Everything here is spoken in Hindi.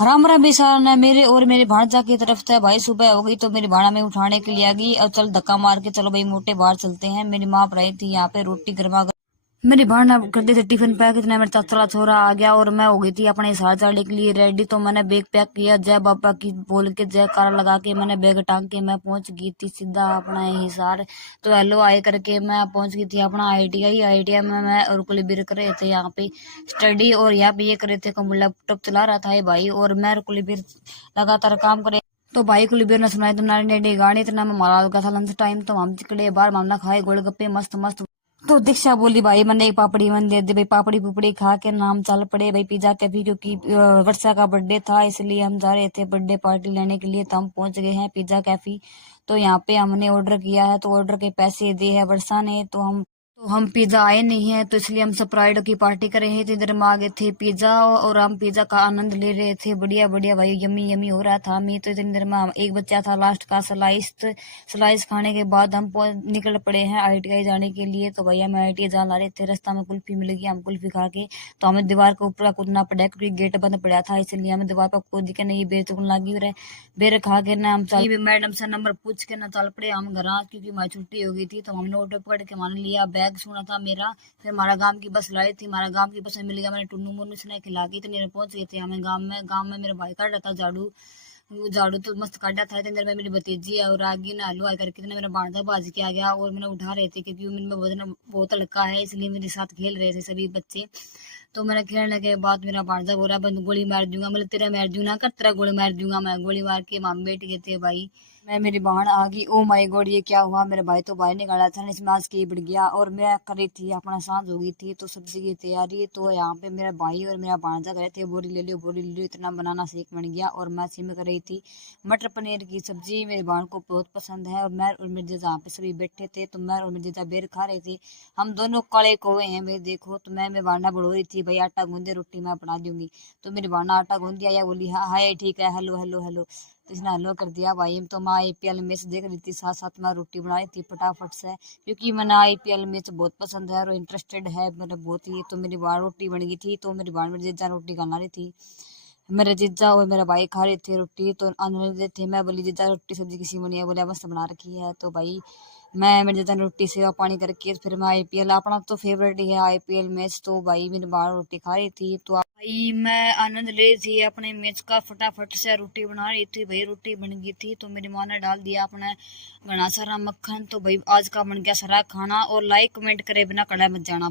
राम राम बेसार ने मेरे और मेरे भांजा की तरफ से भाई सुबह हो गई तो मेरी भाड़ा में उठाने के लिए आ गई और चल धक्का मार के चलो भाई मोटे बाहर चलते हैं। मेरी माँ रही थी यहाँ पे रोटी गर्मा मेरी भाड़ा करते थे टिफिन पैक। इतना मेरा चचला छोरा आ गया और मैं हो गई थी अपने हिसार जाने के लिए रेडी। तो मैंने बैग पैक किया, जय बाबा की बोल के जय कार लगा के मैंने बैग टांग के मैं पहुंच गई थी सीधा अपना हिसार। तो हेलो आए करके मैं पहुंच गई थी अपना ITI में। मैं और कुलबीर कर रहे थे यहाँ पे स्टडी और यहाँ पे ये कर रहे थे लैपटॉप चला रहा था ये भाई और मैं और कुलबीर लगातार काम करे। तो भाई कुलबीर ने सुनाई तुम्हारी नेडी गाड़ी इतना में मारा होगा था लंच टाइम। तो हम चिकड़े बाहर मामला खाए गोलगप्पे मस्त मस्त। तो दीक्षा बोली भाई मैंने एक पापड़ी मन दे दे भाई। पापड़ी पुपड़ी खा के नाम चल पड़े भाई पिज्जा के भी, क्योंकि वर्षा का बर्थडे था इसलिए हम जा रहे थे बर्थडे पार्टी लेने के लिए। तो हम पहुंच गए हैं पिज्जा कैफे। तो यहाँ पे हमने ऑर्डर किया है तो ऑर्डर के पैसे दिए है वर्षा ने। तो हम पिज्जा आए नहीं है तो इसलिए हम सरप्राइज की पार्टी कर रहे हैं। तो इधर हम आ गए थे पिज्जा और हम पिज्जा का आनंद ले रहे थे। बढ़िया बढ़िया भाई यमी यमी हो रहा था। मैं तो इतनी देर में एक बच्चा था लास्ट का स्लाइस खाने के बाद हम निकल पड़े हैं ITI जाने के लिए। तो भैया हम ITI जा रहे थे, रास्ता में कुल्फी मिल गई। हम कुल्फी खा के तो हमें दीवार के ऊपर कूदना पड़ा क्योंकि गेट बंद पड़ा था इसलिए हमें दीवार पर कूद के नहीं बेर चुकन लगी रहे। बेर खा के ना हम चल मैडम से नंबर पूछ के ना चल पड़े हम घर, क्योंकि हमारी छुट्टी हो गई थी। तो हमने ऑटो पकड़ के मान लिया, बैग सुना था मेरा। फिर हमारा गांव की बस लाई थी, हमारा गांव की बस में मिल गया। मैंने टुन्नू मुन्नू से खिला के इतने पहुंच गए थे हमें गांव में मेरा भाई काट रहा था झाड़ू। वो झाड़ू तो मस्त काटा था। इतने देर में मेरी भतीजी और आगे ना हलवा करके मेरा बांधा बाज के आ गया और मैंने उठा रहे थे क्योंकि उनमें वजन बहुत हल्का है इसलिए मेरे साथ खेल रहे थे सभी बच्चे। तो मैंने खेलने के बाद मेरा भांजा बोला बंद गोली मार दूंगा। मतलब तेरा मार दूंगा ना कर, तेरा गोली मार दूंगा। मैं गोली मार के माम बैठ गए थे भाई। मैं मेरी बहन आ गई। ओ माय गॉड ये क्या हुआ, मेरे भाई तो बाहर निकाला था इसमें आज के बढ़ गया। और मैं कर रही थी अपना सांझ हो गई थी तो सब्जी की तैयारी। तो यहाँ पे मेरा भाई और मेरा भांजा करे थे बोरी ले लियो बोरी ले लियो, इतना बनाना सीख बन गया। और मैं सिम कर रही थी मटर पनीर की सब्जी, मेरी बहन को बहुत पसंद है। और मैं और मेरे जीजा यहाँ पे सभी बैठे थे तो मैं और मेरे जीजा बेर खा रहे थे। हम दोनों काले कौवे हैं भाई देखो। तो मैं मेरी बहना बढ़ो रही थी भाई आटा गूंदे रोटी मैं बना दूंगी। तो मेरी बहना आटा गूंद दिया या बोली हाँ हाय ठीक है हेलो हेलो हेलो। तो इसने हेलो कर दिया भाई। तो मैं IPL मैच देख रही थी साथ साथ मैं रोटी बना रही थी फटाफट से, क्योंकि मैंने IPL मैच बहुत पसंद है और इंटरेस्टेड है मेरा बहुत ही। तो मेरी बार रोटी बन गई थी तो मेरी बार मेरी जीजा रोटी खा रही थी। मेरे जीजा और मेरा भाई खा रहे थे रोटी। तो आनंद थे। मैं बोली जीजा रोटी सब्जी किसी बनी है, बोले मस्त बना रखी है। तो भाई मैं मेरे जीजा ने रोटी सेवा पानी करके फिर मैं IPL अपना तो फेवरेट ही है IPL मैच। तो भाई मेरी बाहर रोटी खा रही थी तो भाई मैं आनंद ले रही थी अपने मैच का। फटाफट से रोटी बना रही थी भाई, रोटी बन गई थी। तो मेरी माँ ने डाल दिया अपना घना सारा मक्खन। तो भाई आज का बन गया सारा खाना। और लाइक कमेंट करे बिना कड़ा मत जाना।